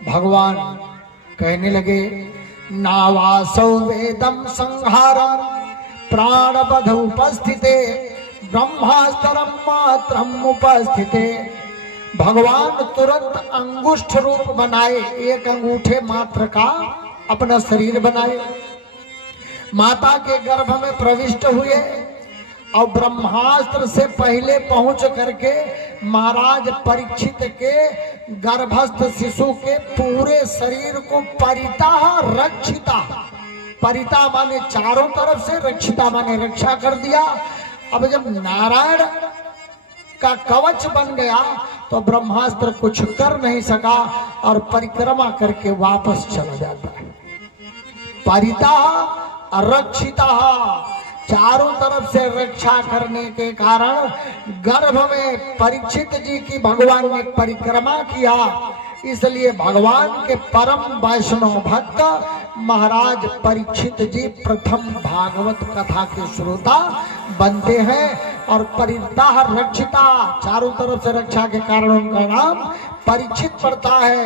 भगवान कहने लगे, नावासौ वेदम संहारम प्राणबध उपस्थिते ब्रह्मास्त्रम मात्रम उपस्थिते। भगवान तुरंत अंगुष्ठ रूप बनाए, एक अंगूठे मात्र का अपना शरीर बनाए, माता के गर्भ में प्रविष्ट हुए और ब्रह्मास्त्र से पहले पहुंच करके महाराज परीक्षित के गर्भस्थ शिशु के पूरे शरीर को परिता रक्षिता, परिता माने चारों तरफ से, रक्षिता माने रक्षा कर दिया। अब जब नारायण का कवच बन गया तो ब्रह्मास्त्र कुछ कर नहीं सका और परिक्रमा करके वापस चला जाता है। परिता रक्षिता, चारों तरफ से रक्षा करने के कारण गर्भ में परीक्षित जी की भगवान ने परिक्रमा किया। इसलिए भगवान के परम वैष्णव भक्त महाराज परीक्षित जी प्रथम भागवत कथा के श्रोता बनते हैं। और परिता रक्षिता, चारों तरफ से रक्षा के कारण उनका नाम परीक्षित पड़ता है।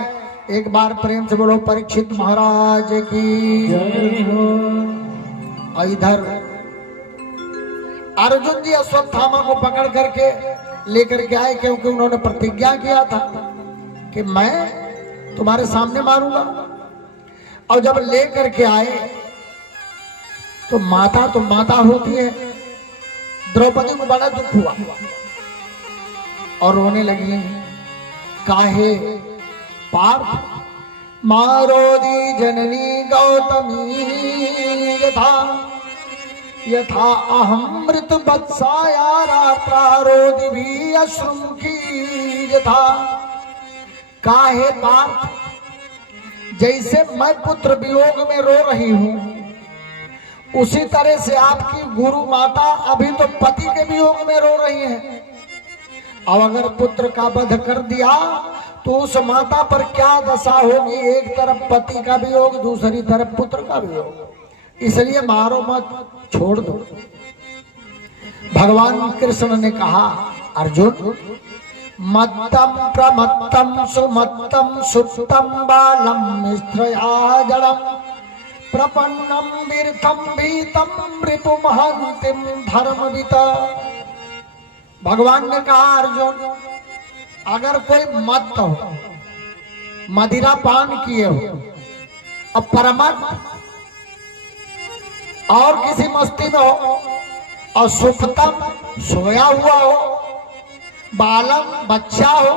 एक बार प्रेम से बोलो परीक्षित महाराज की जय हो। इधर अर्जुन जी अश्वत्थामा को पकड़ करके लेकर के आए, क्योंकि उन्होंने प्रतिज्ञा किया था कि मैं तुम्हारे सामने मारूंगा। और जब लेकर के आए तो माता होती है, द्रौपदी को बड़ा दुख हुआ और रोने लगी। काहे पार्थ मारोदी जननी गौतमी यथा यथा अहम मृत वत्साया प्रारोदि भी अश्रुम की यथा। काहे पार्थ, जैसे मैं पुत्र वियोग में रो रही हूं उसी तरह से आपकी गुरु माता अभी तो पति के वियोग में रो रही हैं। अब अगर पुत्र का वध कर दिया तो उस माता पर क्या दशा होगी, एक तरफ पति का वियोग, दूसरी तरफ पुत्र का वियोग। इसलिए मारो मत, छोड़ दो। भगवान कृष्ण ने कहा, अर्जुन मत्तम प्रमत्तम सुमत्तम सुप्तम बालम स्त्रया जड़म प्रपन्नम वीरथम भीतम रिपु महंतिम धर्मविता। भगवान ने कहा, अर्जुन अगर कोई मत्त हो, मदिरा पान किए हो, और परमत और किसी मस्ती में हो, और सुप्तम सोया हुआ हो, बालम बच्चा हो,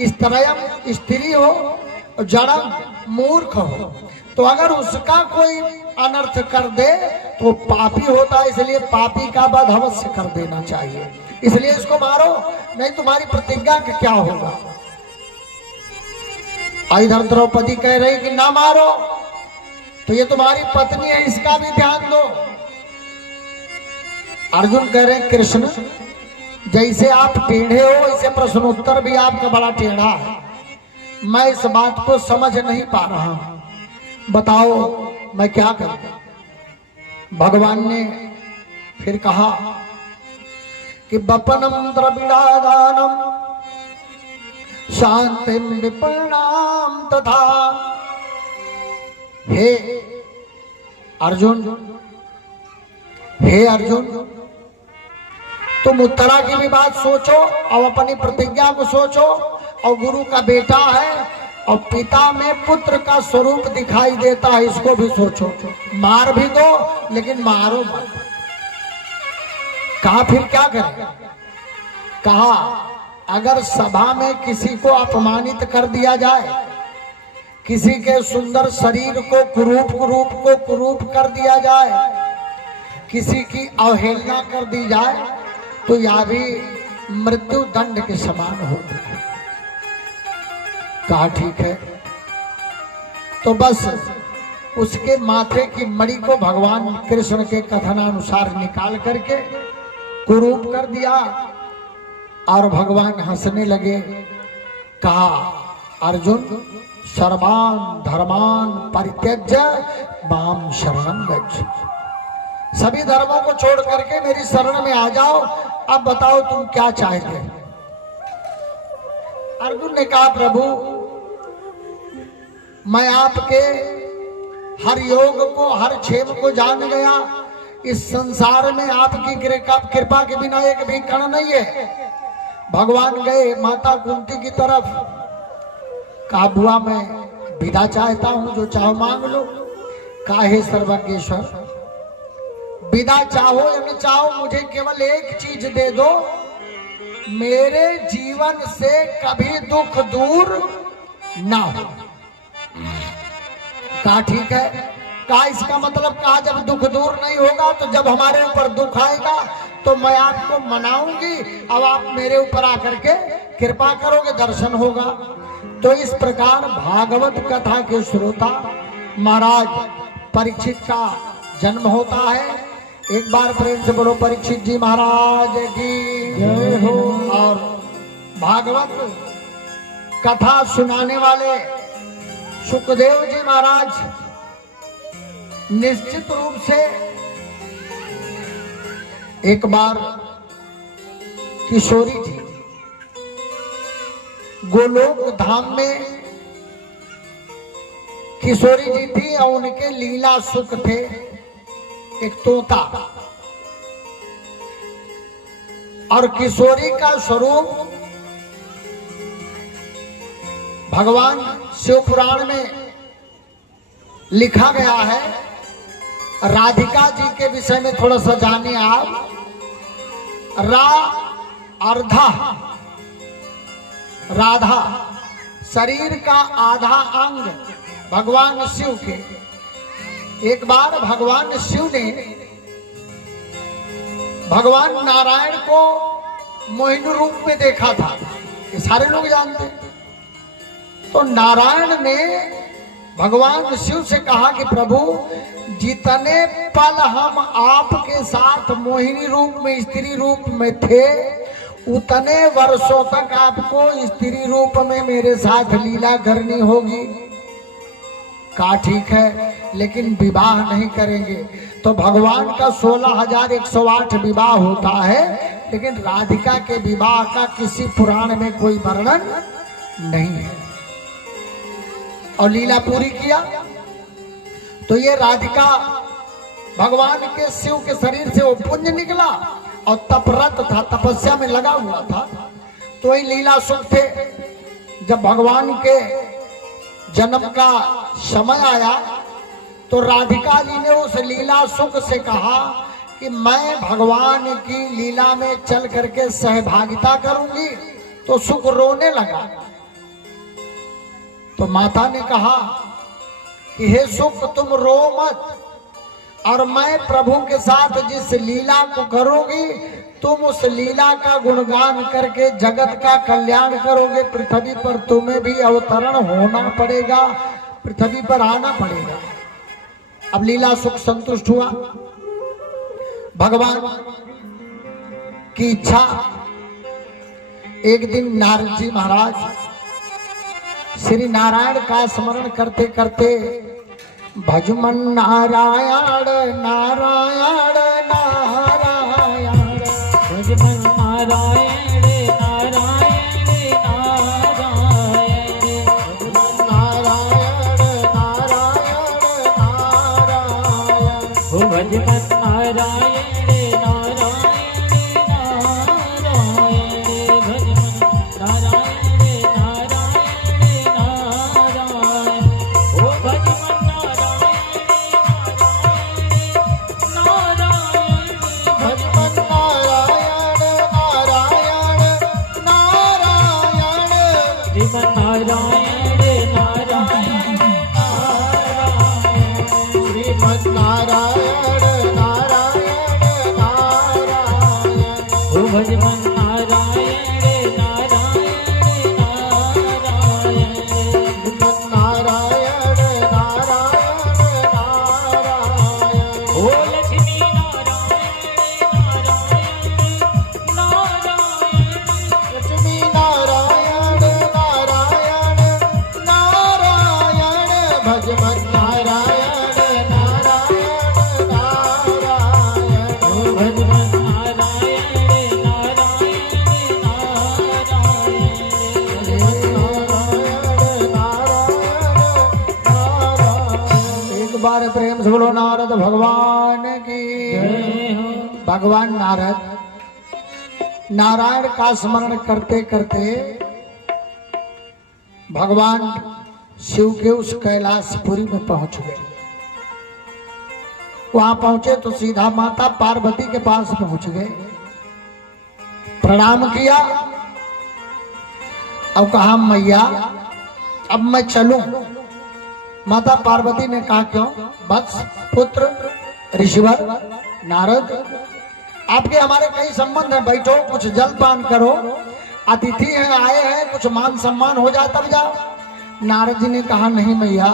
स्त्रयम स्त्री हो, जड़म मूर्ख हो, तो अगर उसका कोई अनर्थ कर दे तो पापी होता है। इसलिए पापी का वध अवश्य कर देना चाहिए। इसलिए इसको मारो, नहीं तुम्हारी प्रतिज्ञा का क्या होगा। इधर द्रौपदी कह रही कि ना मारो, तो ये तुम्हारी पत्नी है, इसका भी ध्यान दो। अर्जुन कह रहे कृष्ण, जैसे आप टेढ़े हो इसे प्रश्नोत्तर भी आपका बड़ा टेढ़ा है। मैं इस बात को समझ नहीं पा रहा हूं, बताओ मैं क्या करूं। भगवान ने फिर कहा कि बपनम द्रविड़ादानम शांतिम विपन्नाम तथा। हे अर्जुन, हे अर्जुन, तुम उत्तरा की भी बात सोचो और अपनी प्रतिज्ञा को सोचो, और गुरु का बेटा है और पिता में पुत्र का स्वरूप दिखाई देता है, इसको भी सोचो। मार भी दो लेकिन मारो मत। कहा फिर क्या करें। कहा अगर सभा में किसी को अपमानित कर दिया जाए, किसी के सुंदर शरीर को कुरूप कर दिया जाए, किसी की अवहेलना कर दी जाए, तो यह भी मृत्यु दंड के समान होती है। कहा ठीक है। तो बस उसके माथे की मणि को भगवान कृष्ण के कथनानुसार निकाल करके कुरूप कर दिया और भगवान हंसने लगे। कहा अर्जुन, सर्वान धर्मान परित्यज्य माम शरणं गच्छ। सभी धर्मों को छोड़ करके मेरी शरण में आ जाओ। अब बताओ तुम क्या चाहते। अर्जुन ने कहा प्रभु मैं आपके हर योग को, हर क्षेम को जान गया। इस संसार में आपकी कृपा के बिना एक भी कण नहीं है। भगवान गए माता कुंती की तरफ, कहा बुआ मैं विदा चाहता हूं, जो चाहो मांग लो। काहे सर्वज्ञेश्वर, विदा चाहो या न चाहो, मुझे केवल एक चीज दे दो, मेरे जीवन से कभी दुख दूर ना हो। कहा ठीक है। कहा इसका मतलब, कहा जब दुख दूर नहीं होगा तो जब हमारे ऊपर दुख आएगा तो मैं आपको मनाऊंगी, अब आप मेरे ऊपर आकर के कृपा करोगे, दर्शन होगा। तो इस प्रकार भागवत कथा के श्रोता महाराज परीक्षित का जन्म होता है। एक बार प्रेम से बोलो परीक्षित जी महाराज की जय हो। और भागवत कथा सुनाने वाले सुखदेव जी महाराज निश्चित रूप से एक बार किशोरी थी, गोलोक धाम में किशोरी जी थी और उनके लीला सुख थे एक तोता। और किशोरी का स्वरूप भगवान शिव पुराण में लिखा गया है। राधिका जी के विषय में थोड़ा सा जानिए आप। अर्धा राधा, शरीर का आधा अंग भगवान शिव के। एक बार भगवान शिव ने भगवान नारायण को मोहिनी रूप में देखा था, ये सारे लोग जानते हैं। तो नारायण ने भगवान शिव से कहा कि प्रभु, जितने पल हम आपके साथ मोहिनी रूप में, स्त्री रूप में थे, उतने वर्षों तक आपको स्त्री रूप में मेरे साथ लीला करनी होगी। कहा ठीक है, लेकिन विवाह नहीं करेंगे। तो भगवान का 16,108 विवाह होता है, लेकिन राधिका के विवाह का किसी पुराण में कोई वर्णन नहीं है। और लीला पूरी किया तो ये राधिका भगवान के शिव के शरीर से वो पुंज निकला और तपरत था, तपस्या में लगा हुआ था। तो ये लीला सुख थे। जब भगवान के जन्म का समय आया तो राधिका जी ने उस लीला सुख से कहा कि मैं भगवान की लीला में चल करके सहभागिता करूंगी। तो सुख रोने लगा। तो माता ने कहा कि हे सुख, तुम रो मत, और मैं प्रभु के साथ जिस लीला को करूंगी, तुम उस लीला का गुणगान करके जगत का कल्याण करोगे। पृथ्वी पर तुम्हें भी अवतरण होना पड़ेगा, पृथ्वी पर आना पड़ेगा। अब लीला सुख संतुष्ट हुआ। भगवान की इच्छा, एक दिन नारद जी महाराज श्री नारायण का स्मरण करते करते भजमन नारायण नारायण नारायण, भजमन नारायण नारायण नारायण, भजमन नारायण नारायण नारायण, भजमन नारायण नारायण नारायण, भजमन नारायण बार प्रेम से बोलो नारद भगवान की। भगवान नारद नारायण का स्मरण करते करते भगवान शिव के उस कैलाशपुरी में पहुंच गए। वहां पहुंचे तो सीधा माता पार्वती के पास पहुंच गए, प्रणाम किया और कहा मैया अब मैं चलूं। माता पार्वती ने कहा क्यों? वत्स पुत्र ऋषिवर नारद आपके हमारे कई संबंध है, बैठो कुछ जलपान करो, अतिथि हैं आए हैं, कुछ मान सम्मान हो जाए तब जाओ। नारद जी ने कहा नहीं मैया,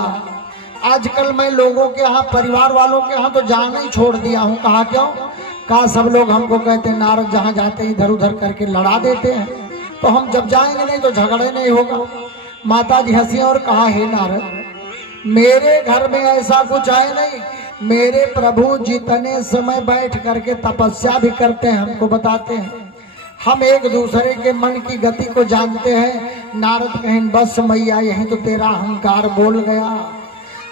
आजकल मैं लोगों के यहाँ परिवार वालों के यहाँ तो जाना ही छोड़ दिया हूँ। कहा क्यों? कहा सब लोग हमको कहते नारद जहाँ जाते इधर उधर करके लड़ा देते हैं, तो हम जब जाएंगे नहीं तो झगड़े नहीं होगा। माता जी हंसी और कहा हे नारद मेरे घर में ऐसा कुछ है नहीं, मेरे प्रभु जितने समय बैठ करके तपस्या भी करते हैं हमको बताते हैं, हम एक दूसरे के मन की गति को जानते हैं। नारद कहें बस मैया यही तो तेरा अहंकार बोल गया,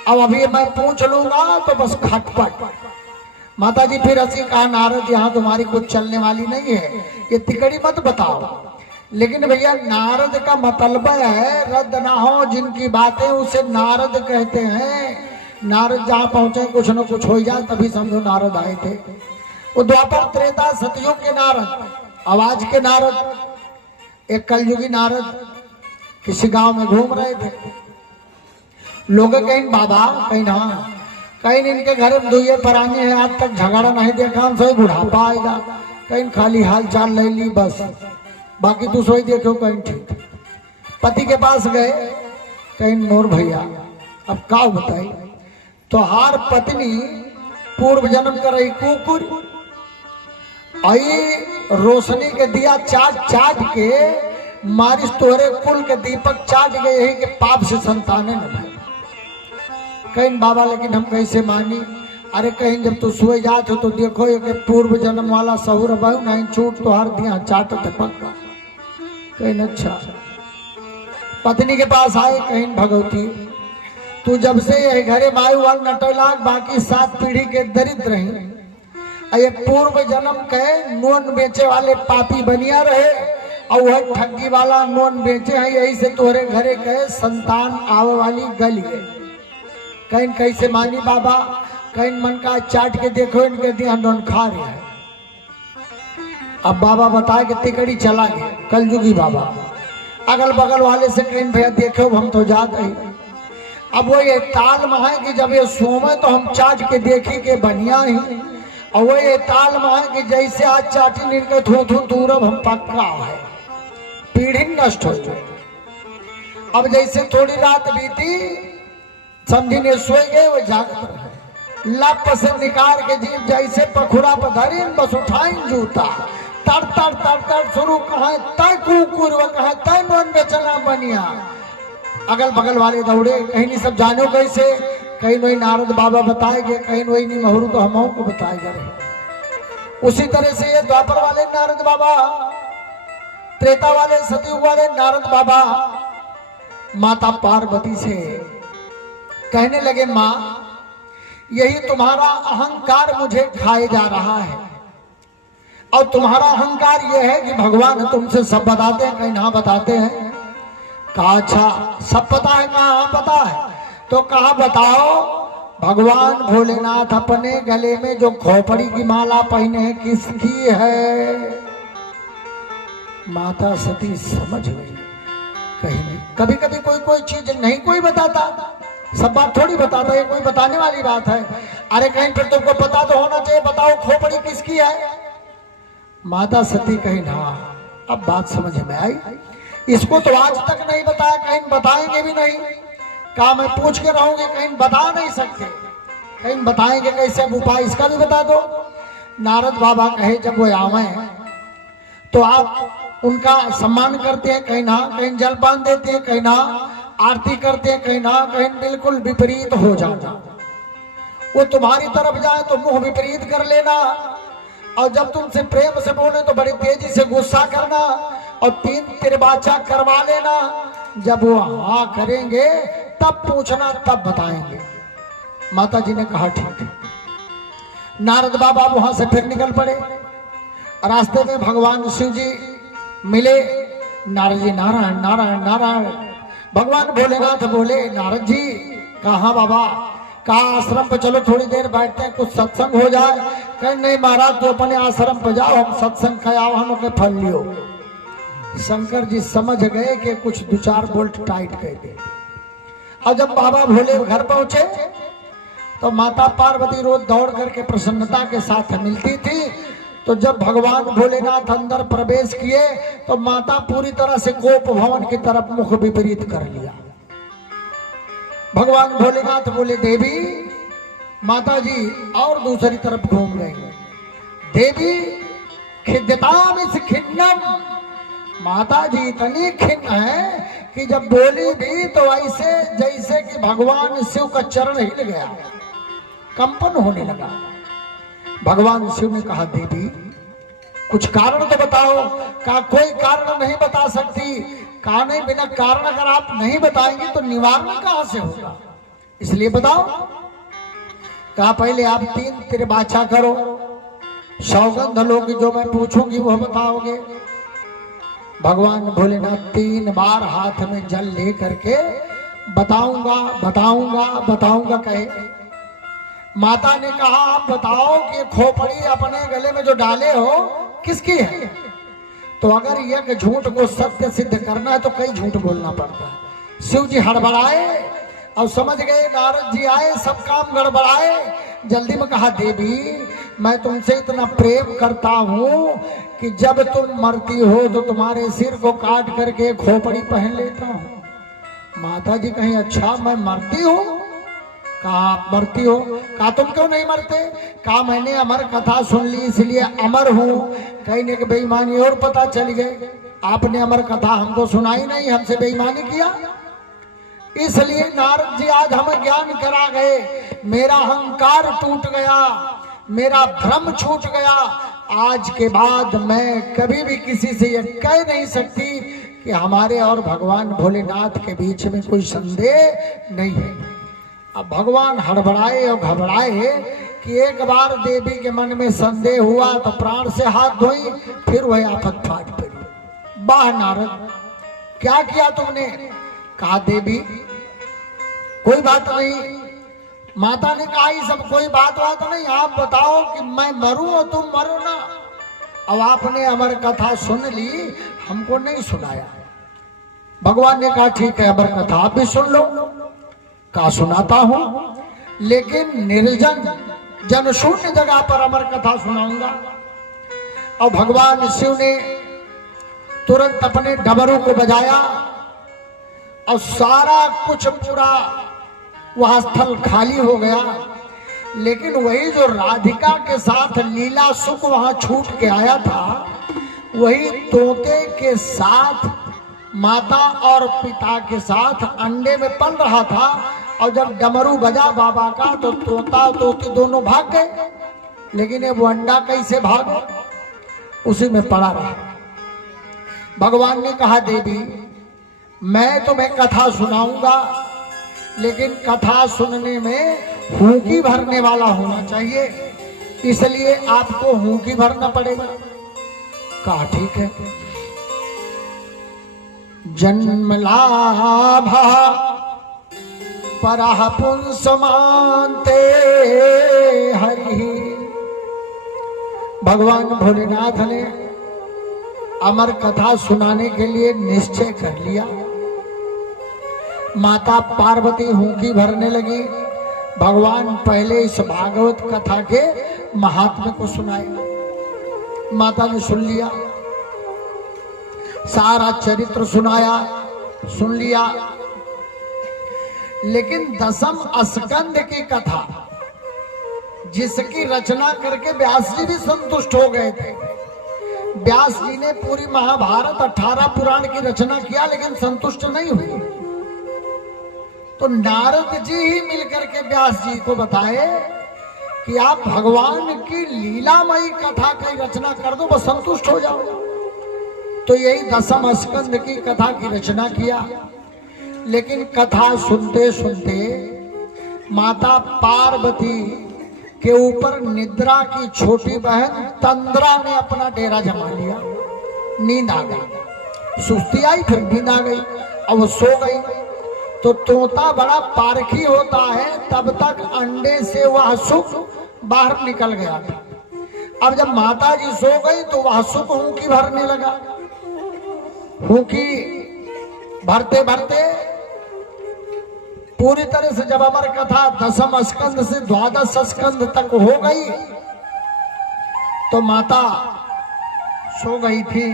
अब अभी मैं पूछ लूंगा तो बस खटपट। माता जी फिर हंसी कहा नारद यहाँ तुम्हारी कुछ चलने वाली नहीं है, ये तिकड़ी मत बताओ। लेकिन भैया नारद का मतलब है रद्द ना हो जिनकी बातें उसे नारद कहते हैं। नारद जहाँ पहुंचे कुछ न कुछ हो जाए तभी समझो नारद आए थे। वो द्वापर त्रेता सतयुग के नारद, आवाज के नारद, एक कलयुगी नारद किसी गांव में घूम रहे थे। लोग कहीं बाबा कहीं ना कहीं इनके घर में दुए पराने हैं, आज तक झगड़ा नहीं देखा, हम सही बुढ़ापा आएगा, कहीं खाली हाल चाल ले ली बस, बाकी तू सोई देखो कहीं ठीक। पति के पास गए, कहीं नूर भैया अब का बताई तो हार पत्नी पूर्व जन्म कर रही कुकुर आई रोशनी के दिया चाट चाट के मारिस तोरे कुल के दीपक चाट गए, यही के पाप से संताने न भाई। कहीं बाबा लेकिन हम कैसे मानी? अरे कहीं जब तू सोए जाते हो तो देखो ये पूर्व जन्म वाला सहूर बहु नहीं छूट तो हर दिया चाट पक्का। कहीं अच्छा पत्नी के पास आए, कहीं भगवती तू जब से यही घरे मायू वाल नटलाक बाकी 7 पीढ़ी के दरिद्र रही, ये पूर्व जन्म के नोन बेचे वाले पापी बनिया रहे और वह ठगी वाला नोन बेचे हैं, यही से तोहरे घरे कहे संतान आवे वाली गली है। कहीं कैसे मानी बाबा? कहीं मन का चाट के देखो इनके दिया नोन खा रहे हैं। अब बाबा बताए कि तिकड़ी चला गया कलयुगी बाबा, अगल बगल वाले से कहीं भैया देखो हम तो जाते ही। अब वो ये ताल में है कि जब ये सोमे तो हम चाट के देखी के बनिया ही, और वो ये ताल में है कि जैसे आज चाटी निकल थू थू दूरब हम पक्का है, पीढ़ी नष्ट हो जाए। अब जैसे थोड़ी रात बीती समझी ने सोए गए वो जागत रहे, लप से निकाल के जीव जैसे पखुड़ा पर धरी बस उठाई जूता तर तर तर तर शुरू कहा तय कुकुर वो कहा तय मन में चला बनिया। अगल बगल वाले दौड़े, कहीं नहीं सब जानो कैसे, कहीं वही नारद बाबा बताएंगे, कहीं वही नहीं महरू तो हम को बताएगा रहे। उसी तरह से ये द्वापर वाले नारद बाबा, त्रेता वाले सतयुग वाले नारद बाबा माता पार्वती से कहने लगे माँ यही तुम्हारा अहंकार मुझे खाए जा रहा है, और तुम्हारा अहंकार यह है कि भगवान तुमसे सब बताते हैं, कहीं ना बताते हैं। कहा अच्छा सब पता है? कहा पता है। तो कहा बताओ भगवान भोलेनाथ अपने गले में जो खोपड़ी की माला पहने हैं किसकी है? माता सती समझ गई कहीं नहीं। कभी कभी कोई चीज नहीं कोई बताता, सब बात थोड़ी बताता, ये कोई बताने वाली बात है। अरे कहीं फिर तुमको पता तो होना चाहिए, बताओ खोपड़ी किसकी है? माता सती कहीं ना अब बात समझ में आई, इसको तो आज तक नहीं बताया, कहीं बताएंगे भी नहीं। कहा मैं पूछ के रहूंगी, कहीं बता नहीं सकते, कहीं बताएंगे कैसे? अब उपाय इसका भी बता दो। नारद बाबा कहे जब वो आवे तो आप उनका सम्मान करते हैं, कहीं ना कहीं जलपान देते हैं, कहीं ना आरती करते हैं, कहीं ना कहीं बिल्कुल विपरीत हो जाना। वो तुम्हारी तरफ जाए तो मुंह विपरीत कर लेना, और जब तुमसे प्रेम से बोले तो बड़ी तेजी से गुस्सा करना, और 3 तिरबाचा करवा लेना। जब वो हाँ करेंगे तब पूछना, तब बताएंगे। माता जी ने कहा ठीक है। नारद बाबा वहां से फिर निकल पड़े। रास्ते में भगवान शिव जी मिले। नारद जी नारायण नारायण नारायण। भगवान भोलेनाथ बोले नारद जी कहा बाबा, कहा आश्रम पे चलो थोड़ी देर बैठते हैं, कुछ सत्संग हो जाए। कहे नहीं महाराज, तो अपने आश्रम पे जाओ, हम सत्संग का आह्वानों के फल लियो। शंकर जी समझ गए कि कुछ 2-4 बोल्ट टाइट कर दे। और जब बाबा भोले घर पहुंचे तो माता पार्वती रोज दौड़ करके प्रसन्नता के साथ मिलती थी। तो जब भगवान भोलेनाथ अंदर प्रवेश किए तो माता पूरी तरह से गोप भवन की तरफ मुख विपरीत कर लिया। भगवान भोलेनाथ बोले देवी, माता जी और दूसरी तरफ घूम गई। देवी खिद्यताम इस खिन्नम, माता जी इतनी खिन्न है कि जब बोली भी तो ऐसे जैसे कि भगवान शिव का चरण हिल गया, कंपन होने लगा। भगवान शिव ने कहा देवी कुछ कारण तो बताओ। कहा कोई कारण नहीं बता सकती। कहा नहीं, बिना कारण अगर आप नहीं बताएंगे तो निवारण कहां से होगा, इसलिए बताओ। कहा पहले आप 3 त्रिबाचा करो, सौगंध लोगी, जो मैं पूछूंगी वह बताओगे। भगवान भोलेनाथ 3 बार हाथ में जल ले करके बताऊंगा बताऊंगा बताऊंगा कहे। माता ने कहा आप बताओ कि खोपड़ी अपने गले में जो डाले हो किसकी है। तो अगर यह झूठ को सत्य सिद्ध करना है तो कई झूठ बोलना पड़ता है। शिव जी हड़बड़ाए और समझ गए नारद जी आए, सब काम गड़बड़ाए। जल्दी में कहा देवी मैं तुमसे इतना प्रेम करता हूं कि जब तुम मरती हो तो तुम्हारे सिर को काट करके खोपड़ी पहन लेता हूं। माता जी कहीं अच्छा मैं मरती हूं। कहा आप मरती हो। कहा तुम क्यों नहीं मरते। कहा मैंने अमर कथा सुन ली इसलिए अमर हूं। कहने के बेईमानी और पता चल गए, आपने अमर कथा हमको सुनाई नहीं, हमसे बेईमानी किया, इसलिए नारद जी आज हमें ज्ञान करा गए। मेरा अहंकार टूट गया, मेरा भ्रम छूट गया। आज के बाद मैं कभी भी किसी से यह कह नहीं सकती कि हमारे और भगवान भोलेनाथ के बीच में कोई संदेह नहीं है। अब भगवान हड़बड़ाए और घबराए कि एक बार देवी के मन में संदेह हुआ तो प्राण से हाथ धोई, फिर वह आफत फाट पड़ी। वाह नारद, क्या किया तुमने। कहा देवी कोई बात नहीं। माता ने कहा ये सब कोई बात नहीं, आप बताओ कि मैं मरूं और तुम मरो ना। अब आपने अमर कथा सुन ली, हमको नहीं सुनाया। भगवान ने कहा ठीक है अमर कथा आप भी सुन लो। कहा सुनाता हूं, लेकिन निर्जन जनशून्य जगह पर अमर कथा सुनाऊंगा। और भगवान शिव ने तुरंत अपने डमरू को बजाया और सारा कुछ पूरा वह स्थल खाली हो गया। लेकिन वही जो राधिका के साथ लीला सुख वहां छूट के आया था, वही तोते के साथ माता और पिता के साथ अंडे में पल रहा था। और जब डमरू बजा बाबा का तो तोता तोती दोनों भाग गए, लेकिन ये वो अंडा कैसे भागे, उसी में पड़ा रहा। भगवान ने कहा देवी मैं तुम्हें कथा सुनाऊंगा, लेकिन कथा सुनने में हूकी भरने वाला होना चाहिए, इसलिए आपको हूकी भरना पड़ेगा। कहा ठीक है। जन्म लाभा परः पुंसमान्ते हरि। भगवान भोलेनाथ ने अमर कथा सुनाने के लिए निश्चय कर लिया। माता पार्वती हूकी भरने लगी। भगवान पहले इस भागवत कथा के महात्म्य को सुनाए। माता ने सुन लिया, सारा चरित्र सुन लिया। लेकिन 10म स्कंद की कथा जिसकी रचना करके व्यास जी भी संतुष्ट हो गए थे। व्यास जी ने पूरी महाभारत 18 पुराण की रचना किया, लेकिन संतुष्ट नहीं हुए। तो नारद जी ही मिलकर के व्यास जी को बताए कि आप भगवान की लीलामयी कथा की रचना कर दो, बस संतुष्ट हो जाओ। तो यही 10म स्कंद की कथा की रचना किया। लेकिन कथा सुनते सुनते माता पार्वती के ऊपर निद्रा की छोटी बहन तंद्रा ने अपना डेरा जमा लिया। नींद आ गई, सुस्ती आई, फिर नींद आ गई, अब वो सो गई। तो तोता बड़ा पारखी होता है, तब तक अंडे से वह सुख बाहर निकल गया था। अब जब माता जी सो गई तो वह सुख हुंकी भरने लगा। हुंकी भरते भरते पूरी तरह से जब अमर कथा 10 स्कंद से 12 स्कंद तक हो गई तो माता सो गई थी।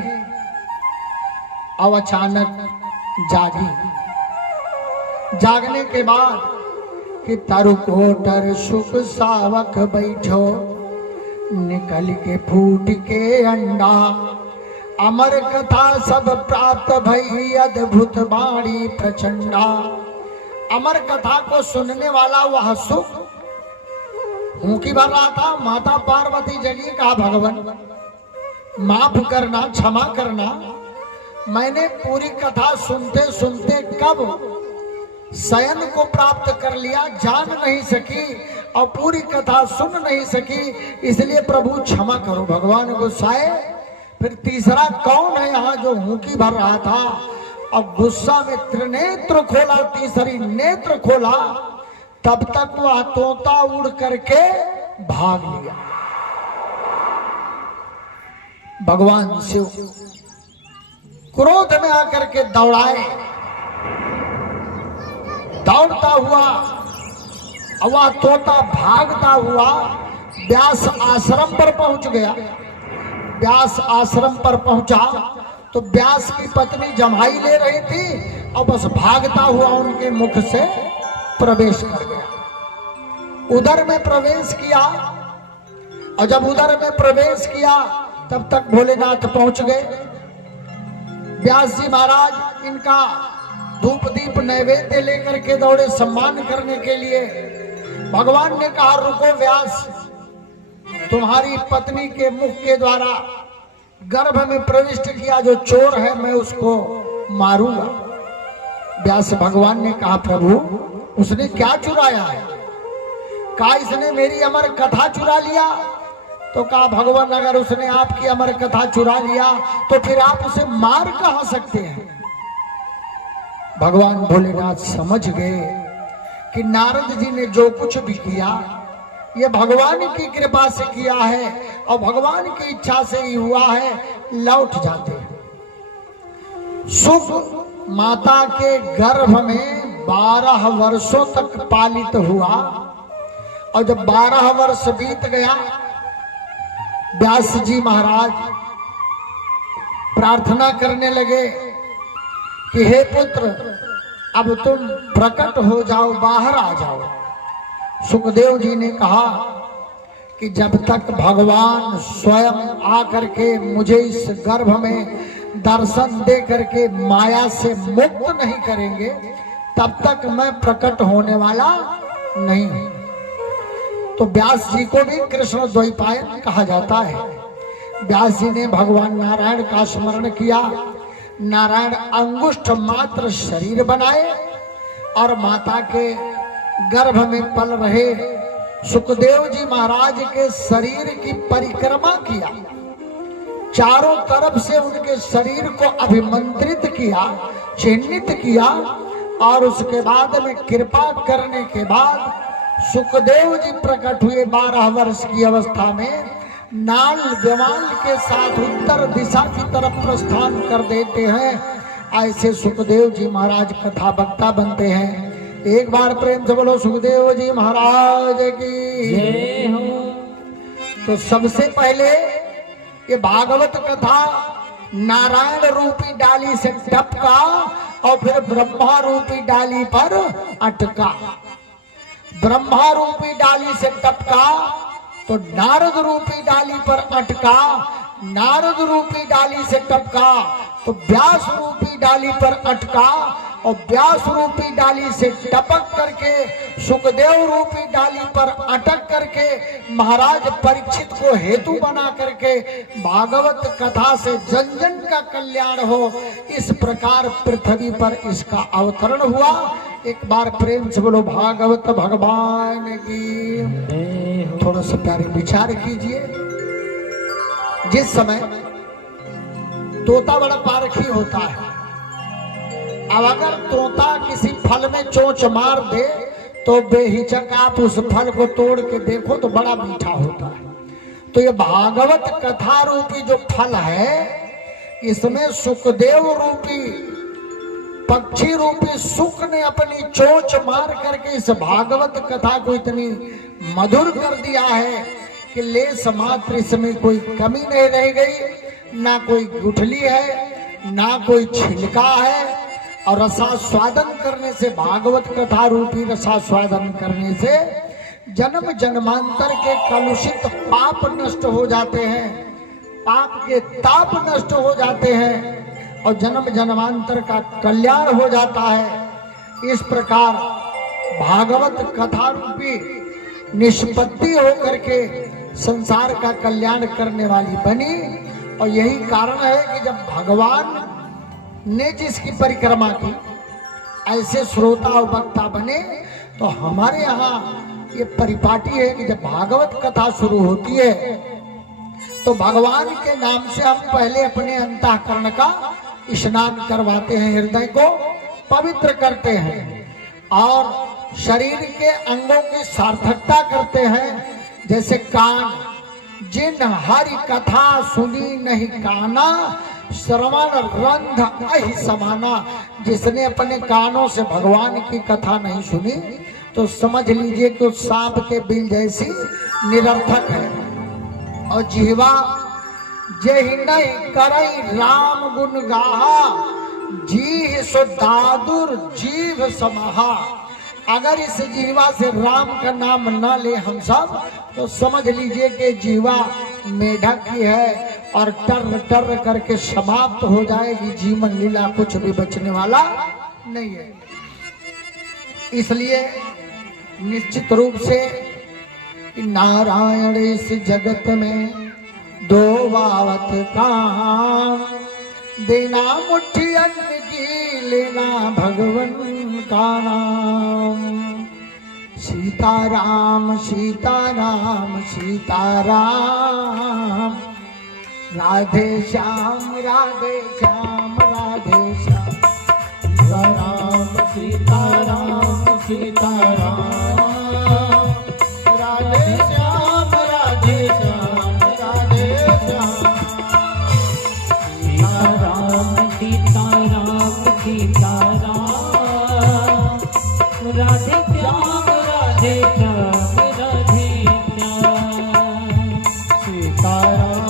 अब अचानक जागी। जागने के बाद कि तरु कोटर सुख सावक बैठो, निकल के फूट के अंडा, अमर कथा सब प्राप्त भई, अद्भुत बाणी प्रचंडा। अमर कथा को सुनने वाला वह सुख हुंकी भर रहा था। माता पार्वती जगी, कहा भगवान माफ करना, क्षमा करना, मैंने पूरी कथा सुनते सुनते कब शयन को प्राप्त कर लिया, जान नहीं सकी और पूरी कथा सुन नहीं सकी, इसलिए प्रभु क्षमा करो। भगवान गुस्साए। फिर तीसरा कौन है यहाँ जो हुंकी भर रहा था? अब गुस्सा में त्रिनेत्र खोला, तीसरी नेत्र खोला, तब तक वह तोता उड़ करके भाग लिया। भगवान शिव क्रोध में आकर के दौड़ाए। दौड़ता हुआ वह तोता भागता हुआ व्यास आश्रम पर पहुंच गया। व्यास आश्रम पर पहुंचा तो व्यास की पत्नी जमाई ले रही थी और बस भागता हुआ उनके मुख से प्रवेश कर गया। उधर में प्रवेश किया और जब उधर में प्रवेश किया तब तक भोलेनाथ पहुंच गए। व्यास जी महाराज इनका धूप दीप नैवेद्य लेकर के दौड़े सम्मान करने के लिए। भगवान ने कहा रुको व्यास, तुम्हारी पत्नी के मुख के द्वारा गर्भ में प्रविष्ट किया जो चोर है मैं उसको मारूंगा। व्यास भगवान ने कहा प्रभु उसने क्या चुराया है? कहा इसने मेरी अमर कथा चुरा लिया। तो कहा भगवान अगर उसने आपकी अमर कथा चुरा लिया तो फिर आप उसे मार कहां सकते हैं? भगवान भोलेनाथ समझ गए कि नारद जी ने जो कुछ भी किया ये भगवान की कृपा से किया है और भगवान की इच्छा से ही हुआ है, लौट जाते हैं। सुख माता के गर्भ में 12 वर्षों तक पालित हुआ और जब 12 वर्ष बीत गया व्यास जी महाराज प्रार्थना करने लगे कि हे पुत्र अब तुम प्रकट हो जाओ, बाहर आ जाओ। सुखदेव जी ने कहा कि जब तक भगवान स्वयं आकर के मुझे इस गर्भ में दर्शन दे करके माया से मुक्त नहीं करेंगे तब तक मैं प्रकट होने वाला नहीं हूं। तो व्यास जी को भी कृष्ण द्वैपायन कहा जाता है। व्यास जी ने भगवान नारायण का स्मरण किया। नारायण अंगुष्ठ मात्र शरीर बनाए और माता के गर्भ में पल रहे सुखदेव जी महाराज के शरीर की परिक्रमा किया। चारों तरफ से उनके शरीर को अभिमंत्रित किया, चिन्हित किया और उसके बाद में कृपा करने के बाद सुखदेव जी प्रकट हुए। 12 वर्ष की अवस्था में नाल विमान के साथ उत्तर दिशा की तरफ प्रस्थान कर देते हैं। ऐसे सुखदेव जी महाराज कथा वक्ता बनते हैं। एक बार प्रेम से बोलो सुखदेव जी महाराज की जय हो। तो सबसे पहले ये भागवत कथा नारायण रूपी डाली से टपका और फिर ब्रह्मा रूपी डाली पर अटका। ब्रह्मा रूपी डाली से टपका तो नारद रूपी डाली पर अटका। नारद रूपी डाली से टपका तो व्यास रूपी डाली पर अटका और व्यास रूपी डाली से टपक करके सुखदेव रूपी डाली पर अटक करके महाराज परीक्षित को हेतु बना करके भागवत कथा से जन जन का कल्याण हो, इस प्रकार पृथ्वी पर इसका अवतरण हुआ। एक बार प्रेम से बोलो भागवत भगवान की। थोड़ा सा प्यारे विचार कीजिए। जिस समय तोता बड़ा पारखी होता है, अब अगर तोता किसी फल में चोंच मार दे तो बेहिचक आप उस फल को तोड़ के देखो तो बड़ा मीठा होता है। तो ये भागवत कथा रूपी जो फल है, इसमें सुखदेव रूपी पक्षी रूपी सुख ने अपनी चोंच मार करके इस भागवत कथा को इतनी मधुर कर दिया है कि लेस मात्र इसमें कोई कमी नहीं रह गई, ना कोई गुठली है ना कोई छिलका है। और रसास्वादन करने से, भागवत कथा रूपी रसास्वादन करने से जन्म जन्मांतर के कलुषित पाप नष्ट हो जाते हैं, पाप के ताप नष्ट हो जाते हैं और जन्म जन्मांतर का कल्याण हो जाता है। इस प्रकार भागवत कथा रूपी निष्पत्ति होकर के संसार का कल्याण करने वाली बनी। और यही कारण है कि जब भगवान ने जिसकी परिक्रमा की, ऐसे श्रोता और वक्ता बने। तो हमारे यहाँ ये परिपाटी है कि जब भागवत कथा शुरू होती है तो भगवान के नाम से हम पहले अपने अंतःकरण का स्नान करवाते हैं, हृदय को पवित्र करते हैं और शरीर के अंगों की सार्थकता करते हैं। जैसे कान, जिन हरि कथा सुनी नहीं काना, श्रवण रंध अहि समाना। जिसने अपने कानों से भगवान की कथा नहीं सुनी तो समझ लीजिए कि उस सांप के बिल जैसी निरर्थक है। और जीवा जेहि नहीं करई राम गुण गाहा, जी सो दादुर जीव समाहा। अगर इस जीवा से राम का नाम न ले हम सब तो समझ लीजिए कि जीवा मेढक की है और टर टर करके समाप्त हो जाएगी। जीवन लीला कुछ भी बचने वाला नहीं है। इसलिए निश्चित रूप से नारायण इस जगत में दो बावत काम, देना मुट्ठी अन्न की, लेना भगवन का नाम। सीताराम सीताराम सीताराम, राधे श्याम राधे श्याम राधे श्याम। सीताराम सीताराम सीताराम, राधे श्याम राधे श्याम राधे श्याम। सीताराम सीताराम सीताराम, राधे श्याम राधे श्याम राधे श्याम। सीताराम